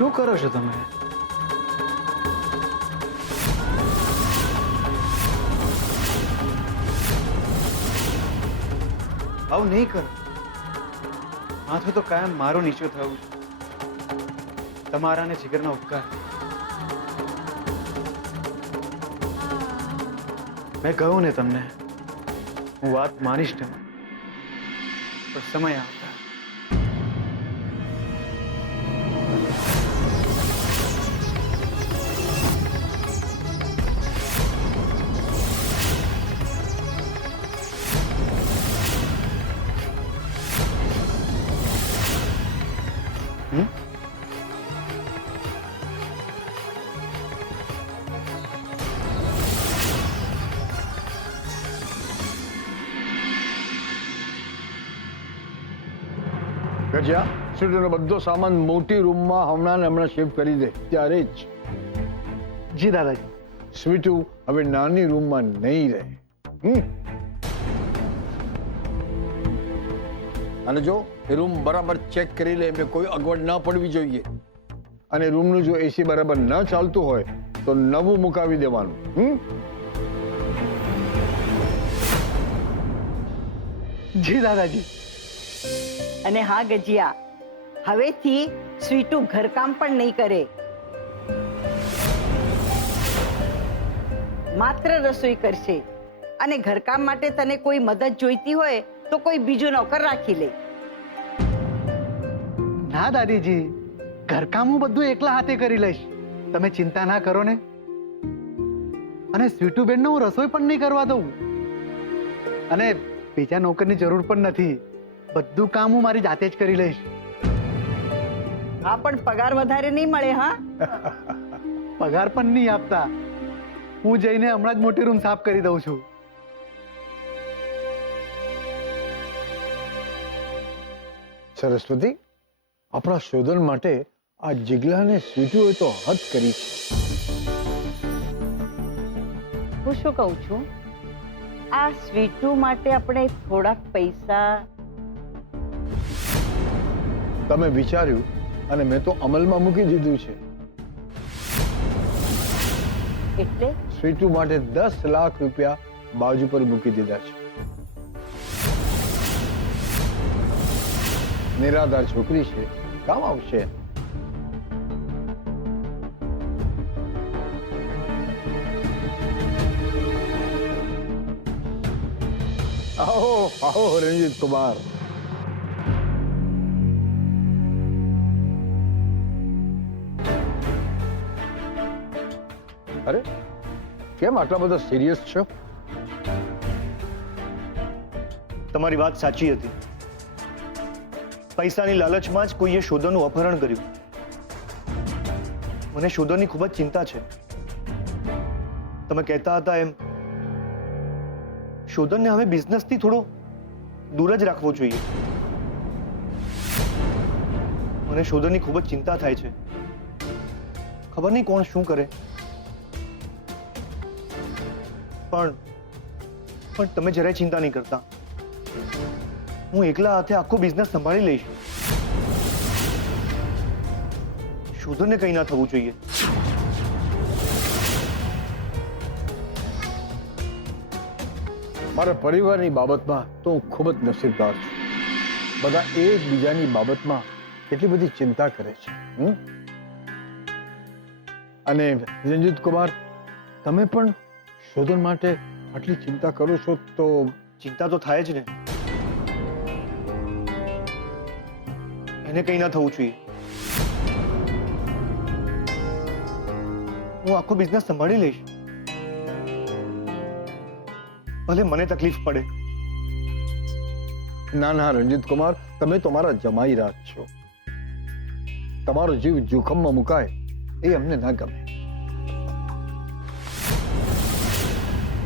શું કરો છો તમે? આવું નહીં કરો. માથું તો કાયમ મારું નીચું થયું છે તમારા ને જીગરના ઉપકાર. મેં કહ્યું ને તમને, હું વાત માનીશ ને, પણ સમય આવતા. ગજ્યા, સ્વીટુનો બધો સામાન મોટી રૂમમાં હમણાં શિફ્ટ કરી દે. ત્યારે જ જી દાદાજી. સ્વીટુ હવે નાની રૂમમાં નહીં રહે. અને જો એ રૂમ બરાબર ચેક કરી લે, એમને કોઈ અગવડ ના પડવી જોઈએ. અને રૂમનું જો એસી બરાબર ન ચાલતું હોય તો નવું મુકાવી દેવાનું. જી દાદાજી. અને હા ગજિયા, હવેથી સ્વીટુ ઘરકામ પણ નહીં કરે, માત્ર રસોઈ કરશે. અને ઘરકામ માટે તને કોઈ મદદ જોઈતી હોય તો કોઈ બીજો નોકર રાખી લે. ના દાદીજી, ઘરકામ હું બધું એકલા હાથે કરી લઈશ, તમે ચિંતા ના કરો ને. અને સ્વીટુબેનને હું રસોઈ પણ નહીં કરવા દઉં, અને બીજા નોકરની જરૂર પણ નથી. બધું કામ હું મારી જાતે જ કરી લઈશ. હા, પણ પગાર વધારે નહીં મળે. હા, પગાર પણ નહીં આપતા. હું જઈને હમણાં જ મોટી રૂમ સાફ કરી દઉં છું. સરસ્વતી, આપણા શોધન માટે આ જીગલાને સ્વીટુએ તો હદ કરી છે. હું શું કહું છું, આ સ્વીટુ માટે આપણે થોડાક પૈસા. તમે વિચાર્યું અને મેં તો અમલમાં મૂકી દીધું છે. એટલે સ્વીટુ માટે 10 લાખ રૂપિયા બાજુ પર મૂકી દીધા છે. નિરાધાર છોકરી છે, કામ આવશે. આવો આવો રંજીત કુમાર. અરે, કેમ આટલા બધા સિરિયસ છો? તમારી વાત સાચી હતી. પૈસાની લાલચમાં જ કોઈએ શોધનનું અપહરણ કર્યું. મને શોધનની ખૂબ જ ચિંતા છે. તમે કહેતા હતા એમ શોધનને હવે બિઝનેસથી થોડો દૂર જ રાખવો જોઈએ. મને શોધનની ખૂબ જ ચિંતા થાય છે. ખબર નહીં કોણ શું કરે. પણ તમે જરાય ચિંતા નહીં કરતા. હું એકલા હાથે આખો બિઝનેસ સંભાળી લઈશ. શોધનને કંઈ ના થવું જોઈએ. મારા પરિવારની બાબતમાં તો હું ખૂબ જ નસીબદાર છું. બધા એકબીજાની બાબતમાં કેટલી બધી ચિંતા કરે છે. અને રંજીત કુમાર, તમે પણ શોધન માટે આટલી ચિંતા કરો છો તો ચિંતા તો થાય જ ને. એને કંઈ ના થવું જોઈએ. હું આખો બિઝનેસ સંભાળી લઈશ. ભલે મને તકલીફ પડે. ના ના રંજીત કુમાર, તમે તમારા જમાઈ રાજ છો. તમારો જીવ જોખમમાં મુકાય એ અમને ના ગમે.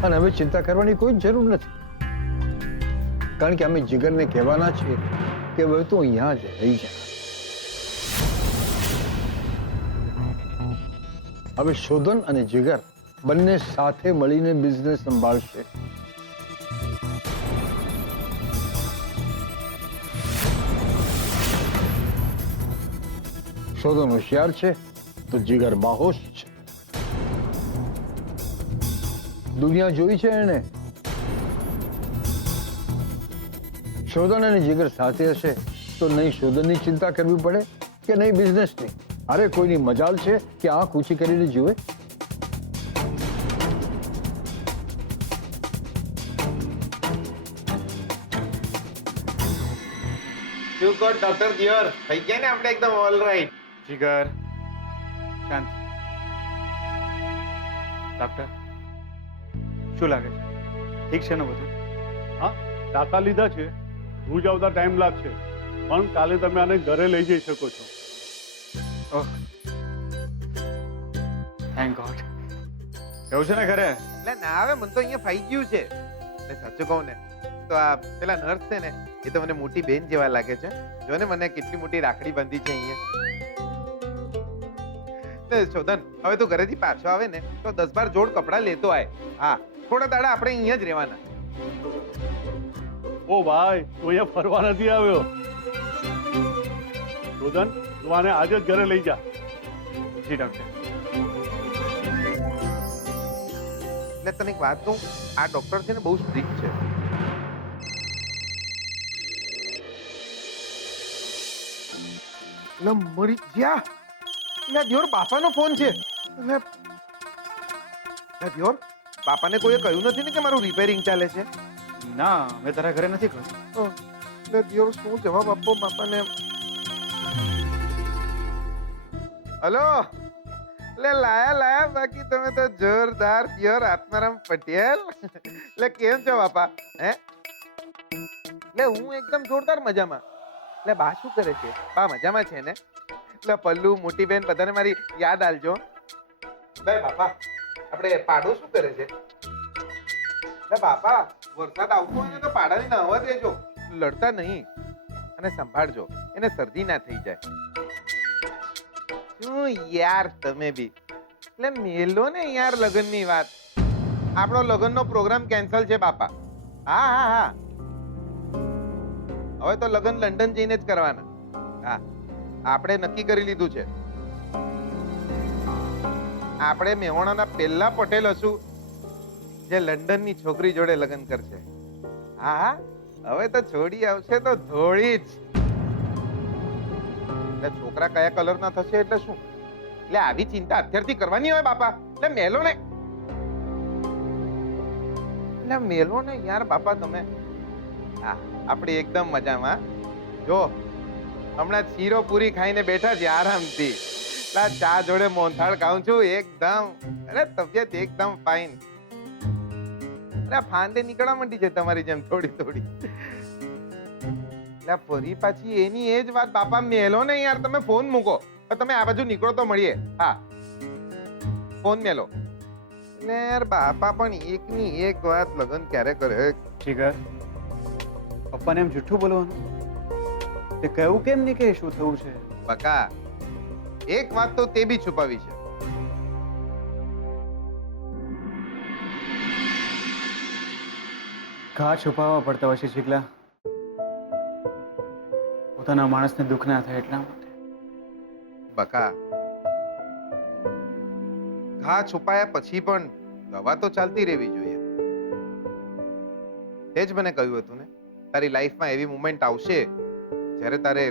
અને હવે ચિંતા કરવાની કોઈ જરૂર નથી, કારણ કે અમે જીગરને કહેવાના છીએ કે હવે તું અહીંયા જ રહી જા. હવે શોધન અને જીગર બંને સાથે મળીને બિઝનેસ સંભાળશે. શોધન હોશિયાર છે તો જીગર બાહોશ છે. દુનિયા જોઈ છે એને. શોધન અને જીગર સાથે હશે તો નહીં શોધનની ચિંતા કરવી પડે કે નહીં બિઝનેસની. અરે કોઈની મજાલ છે કે આંખ ઊંચી કરીને જુએ. You got Dr. Dior. થઈ ગયા ને આપણે એકદમ ઓલ રાઈટ. જીગર શાંત. ડોક્ટર શું લાગે છે, ઠીક છે ને બધું? હા, ટાંકા લીધા છે. ભુજ આવતા ટાઈમ લાગશે, પણ કાલે તમે આને ઘરે લઈ જઈ શકો છો. ઓહ, થેન્ક ગોડ. એવું છે ને ઘરે? એટલે ના આવે, મને તો અહીંયા ફાઈ ગયું છે. ને સાચું કહું ને તો આ પેલા નર્સ છે ને એ તો મને મોટી બેન જેવા લાગે છે. જો ને મને કેટલી મોટી રાખડી બાંધી છે અહીંયા. ને શોધન, હવે તું ઘરેથી પાછો આવે ને તો 10-12 જોડ કપડાં લેતો આય. હા, થોડા દાડા આપણે અહીંયા જ રહેવાના. ઓ ભાઈ, તું અહીંયા ફરવા નથી આવ્યો. શોધન, તું આને આજે જ ઘરે લઈ જા. જી ડોક્ટર. એટલે તને એક વાત કહું, આ ડોક્ટર છે ને બહુ સ્ટ્રિક્ટ છે. એટલે મરી ગયા. એટલે દિયોર બાપાનો ફોન છે. એટલે દિયોર બાપાને કોઈએ કહ્યું નથી ને કે મારું રિપેરિંગ ચાલે છે? ના, મેં તારા ઘરે નથી કહ્યું. એટલે દિયોર શું જવાબ આપો બાપાને? હલો, એટલે લાયા બાકી તમે તો જોરદાર દિયોર આત્મારામ પટેલ. એટલે કેમ છો બાપા? હે, એટલે હું એકદમ જોરદાર મજામાં. એટલે બા શું કરે છે? બા મજામાં છે ને? એટલે પલ્લુ, મોટી બેન બધાને મારી યાદ આલજો. બે બાપા, આપણે પાડો શું કરે છે? એટલે બાપા, વરસાદ આવતો હોય ને તો પાડાને નહાવા દેજો, લડતા નહીં. અને સંભાળજો, એને શરદી ના થઈ જાય. શું યાર તમે બી. એટલે મેલો ને યાર લગનની વાત. આપણો લગનનો પ્રોગ્રામ કેન્સલ છે બાપા. હા હા હા, હવે તો લગન લંડન જઈને જ કરવાના. હા, આપણે નક્કી કરી લીધું છે. આપણે મેહોણાના પહેલા પટેલ હશું જે લંડનની છોકરી જોડે લગ્ન કરશે. હા હા, હવે તો છોડી આવશે તો થોડી જ. એટલે છોકરા કયા કલરના થશે એટલે શું? એટલે આવી ચિંતા અત્યારથી કરવાની હોય બાપા. એટલે મેલો ને, એટલે મેલો ને યાર બાપા તમે. હા, આપણે એકદમ મજામાં. જો હમણાં શીરો પૂરી ખાઈને બેઠા છે આરામથી. ચા જોડે મોહનથાળ ખાઉં છું એકદમ. અરે તબિયત એકદમ ફાઇન. અરે ફાંદે નીકળવા માંડી છે તમારી જેમ થોડી થોડી. એટલે ફરી પાછી એની એ જ વાત બાપા. મેલો ને યાર તમે ફોન મૂકો, તમે આ બાજુ નીકળો તો મળીએ. હા, ફોન મેલો. એટલે યાર બાપા પણ એકની એક વાત લગન ક્યારે કરે? જીગર, પપ્પાને એમ જૂઠું બોલવાનું? તે કહ્યું કેમ નહીં કે શું થયું છે? બકા, એક વાત તો તે બી છુપાવી છે. ઘા છુપાવવા પડતા હોય છે જીગલા, પોતાના માણસને દુઃખ ના થાય એટલા માટે. બકા, ઘા છુપાયા પછી પણ દવા તો ચાલતી રહેવી જોઈએ. તે જ મને કહ્યું હતું ને, તારી લાઈફમાં એવી મુમેન્ટ આવશે જ્યારે તારે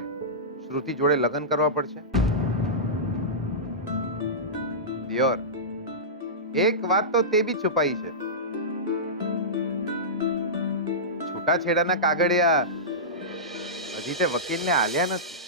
શ્રુતિ જોડે લગ્ન કરવા પડશે. દિયોર, એક વાત તો તે બી છુપાઈ છે. છૂટાછેડાના કાગળિયા હજી તે વકીલને આલ્યા નથી.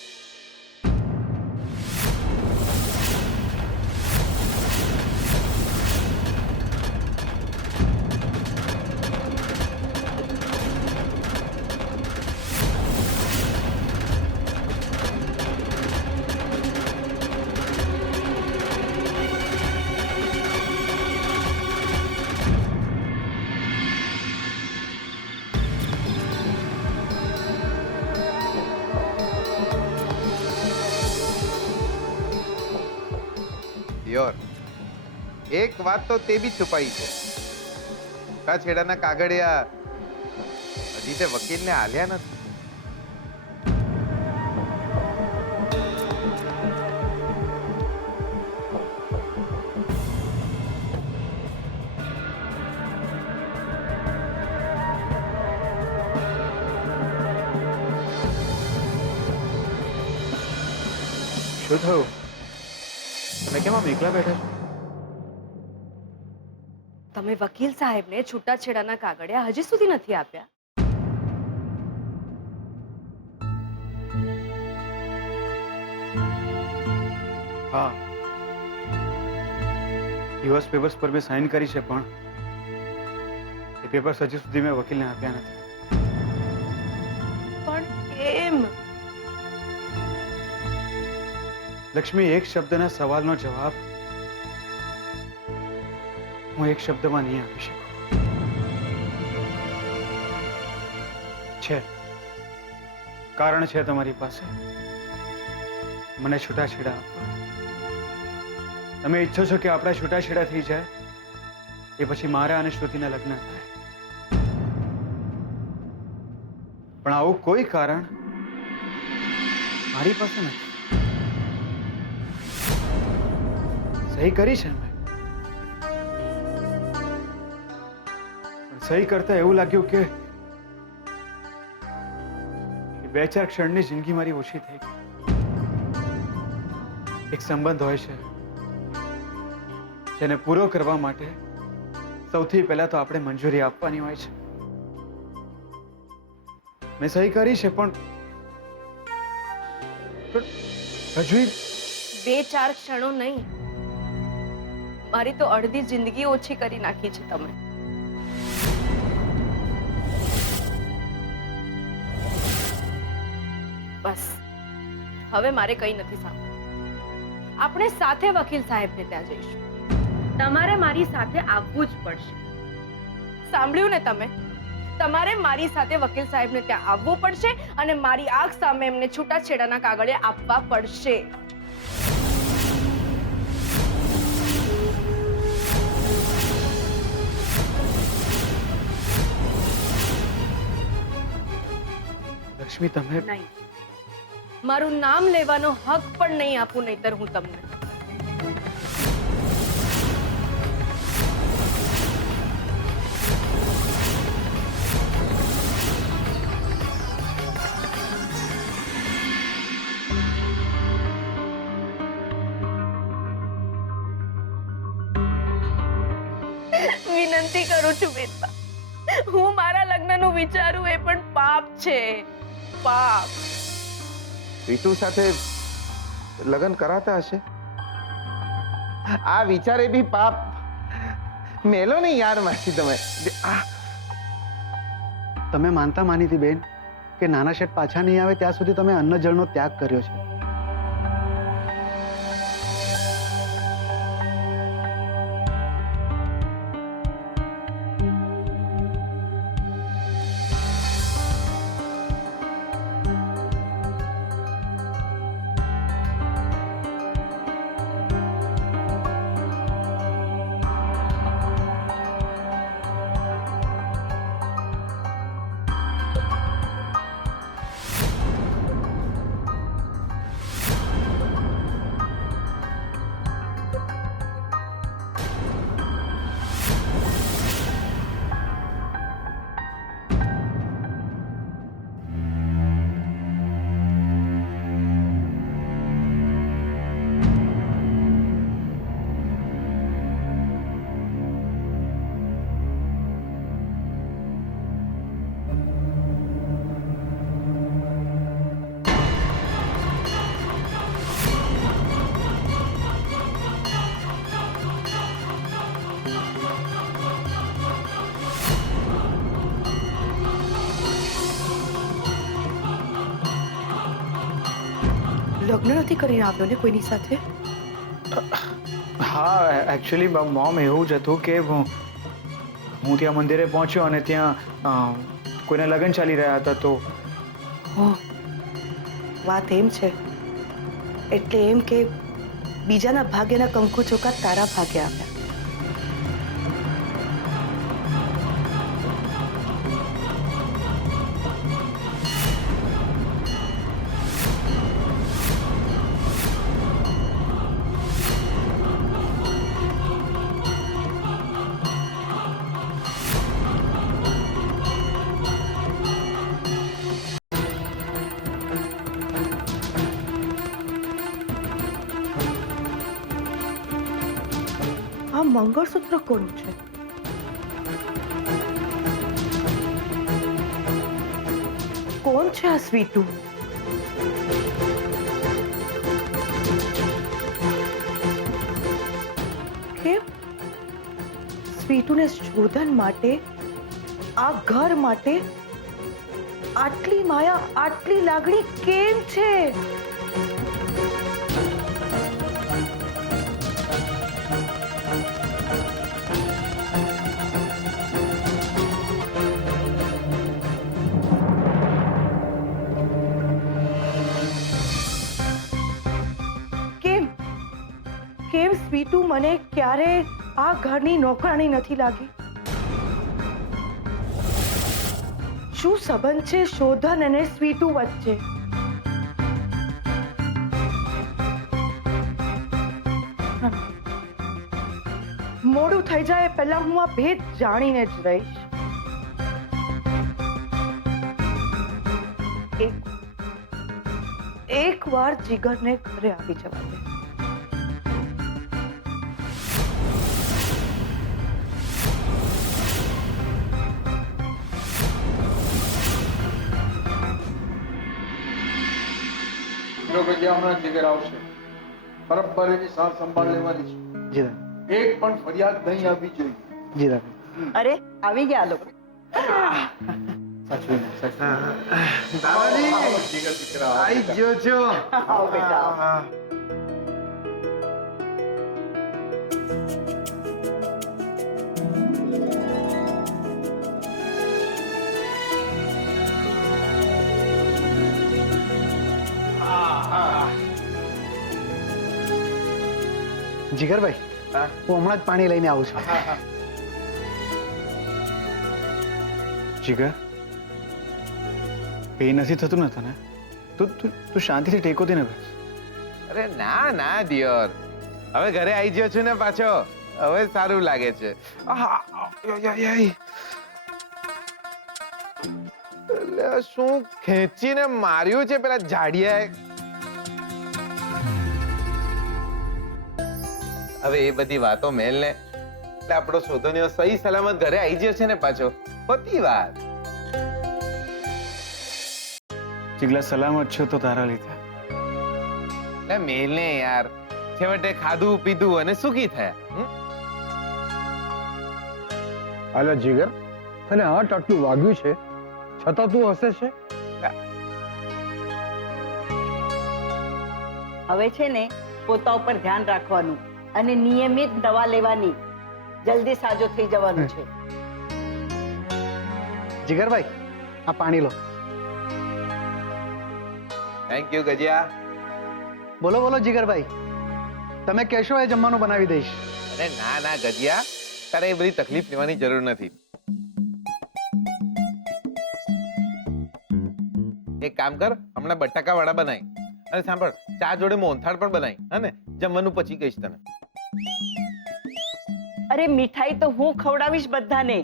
દિયોર, એક વાત તો તે બી છુપાઈ છે. છૂટાછેડાના કાગળિયા હજી તે વકીલને આલ્યા નથી. શું થયું? તમે કેમ આમ એકલા બેઠા છો? તમે વકીલ સાહેબને છૂટાછેડાના કાગળિયા હજી સુધી નથી આપ્યા. હા, ડિવોર્સ પેપર્સ પર મેં સાઇન કરી છે, પણ એ પેપર્સ હજી સુધી મેં વકીલને આપ્યા નથી. પણ કેમ? લક્ષ્મી, એક શબ્દના સવાલનો જવાબ હું એક શબ્દમાં નહીં આપી શકું. છે કારણ છે તમારી પાસે મને છૂટાછેડા આપવા. તમે ઈચ્છો છો કે આપણા છૂટાછેડા થઈ જાય, એ પછી મારા અને શ્રુતિના લગ્ન થાય. પણ આવું કોઈ કારણ મારી પાસે નથી. સહી કરી છે મેં, પણ સહી કરતા એવું લાગ્યું કે 2-4 ક્ષણની જિંદગી મારી ઓછી થઈ ગઈ. એક સંબંધ હોય છે જેને પૂરો કરવા માટે સૌથી પહેલા તો આપણે મંજૂરી આપવાની હોય છે. મેં સહી કરી છે, પણ હજુ 2-4 ક્ષણો નહીં, મારી તો અડધી જિંદગી ઓછી કરી નાખી છે તમે. બસ, હવે મારે કંઈ નથી સાંભળવું. આપણે સાથે વકીલ સાહેબને ત્યાં જઈશું. તમારે મારી સાથે આવવું જ પડશે. સાંભળ્યું ને તમે? તમારે મારી સાથે વકીલ સાહેબને ત્યાં આવવું પડશે અને મારી આંખ સામે એમને છૂટાછેડાના કાગળિયા આપવા પડશે. લક્ષ્મી, તમે નહીં, મારું નામ લેવાનો હક પણ નહીં આપું, નહીતર હું તમને. વિનંતી કરું છું બેટા, હું મારા લગ્નનું વિચારું એ પણ પાપ છે, પાપ. રીતુ સાથે લગ્ન કરાતા હશે? આ વિચારે બી પાપ. મેલો નહીં યાર માસી તમે. તમે માનતા માની હતી બેન કે નાના શેઠ પાછા નહીં આવે ત્યાં સુધી તમે અન્ન જળનો ત્યાગ કર્યો છે. લગ્ન નથી કરીને આવ્યો ને કોઈની સાથે? હા, એકચ્યુઅલી મોમ એવું જ હતું કે હું ત્યાં મંદિરે પહોંચ્યો અને ત્યાં કોઈના લગ્ન ચાલી રહ્યા હતા. તો વાત એમ છે, એટલે એમ કે બીજાના ભાગ્યના કંકુ ચોખા તારા ભાગે આવ્યા. મંગળસૂત્ર કોનું છે? કોણ છે આ સ્વીટુ? કેમ સ્વીટુને શોધન માટે, આ ઘર માટે આટલી માયા, આટલી લાગણી કેમ છે? કેમ સ્વીટુ મને ક્યારે આ ઘરની નોકરાણી નથી લાગી? શું સંબંધ છે શોધન અને સ્વીટુ વચ્ચે? મોડું થઈ જાય પહેલા હું આ ભેદ જાણીને જ રહીશ. એક વાર જીગરને ઘરે આવી જવા દે. હમણાં જીગર આવશે, બરાબર એની સાર સંભાળ લેવાની છે. જી દાદા. એક પણ ફરિયાદ નહીં આવવી જોઈએ. જી દાદા. અરે આવી ગયા આ લોકો. સાચવી દાદાજી આઈ ગયો છો. આવો બેટા આવો. જીગરભાઈ, હું હમણાં જ પાણી લઈને આવું છું. જીગર, પે નથી થતું ને તને? તું શાંતિથી ટેકોથી ને બેસ. અરે ના ના ડિયર, હવે ઘરે આવી ગયો છું ને પાછો, હવે સારું લાગે છે. એટલે શું ખેંચીને માર્યું છે પેલા જાડિયાએ? હવે એ બધી વાતો મેલ ને, એટલે આપણો શોધનિયો સહી સલામત ઘરે આવી ગયો છે ને પાછો, પતી વાત. જીગલા સલામત છો તો તારા લીધે. એટલે મેલ ને યાર, છેવટે ખાધું પીધું અને સુખી થયા. અલા જીગર, તને હાટ આટલું વાગ્યું છે છતાં તું હસે છે? હવે છે ને પોતા ઉપર ધ્યાન રાખવાનું અને નિયમિત દવા લેવાની. જલ્દી સાજો થઈ જવાનું છે. જીગરભાઈ, આ પાણી લો. Thank you ગજિયા. બોલો બોલો જીગરભાઈ, તમે કહેશો એ જમવાનું બનાવી દઈશ. અરે ના ના ગજિયા, તારે એ બધી તકલીફ લેવાની જરૂર નથી. એક કામ કર, હમણાં બટાકા વડા બનાય, અને સાંભળ, ચા જોડે મોહનથાળ પણ બનાય, હે ને? જમવાનું પછી કહીશ તને. અરે મીઠાઈ તો હું ખવડાવીશ બધાને,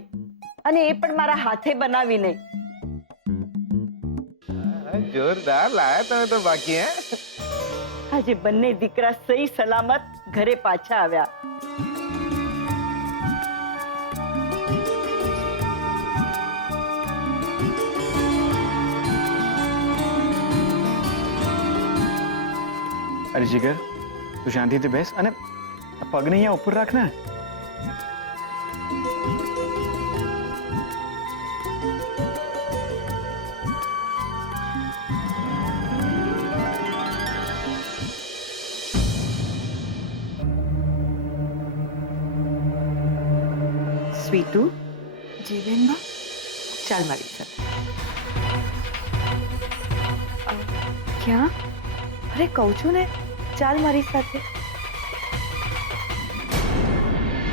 અને એ પણ મારા હાથે બનાવીને. જોરદાર લાયા તમે તો બાકી. હે, આજે બંને દીકરા સહી સલામત ઘરે પાછા આવ્યા. અરે જીગર, તું શાંતિથી બેસ અને પગને અહીંયા ઉપર રાખ ને. સ્વીટુ, જીવેનમાં ચાલ મારી સાથે. ક્યાં? અરે કહું છું ને, ચાલ મારી સાથે.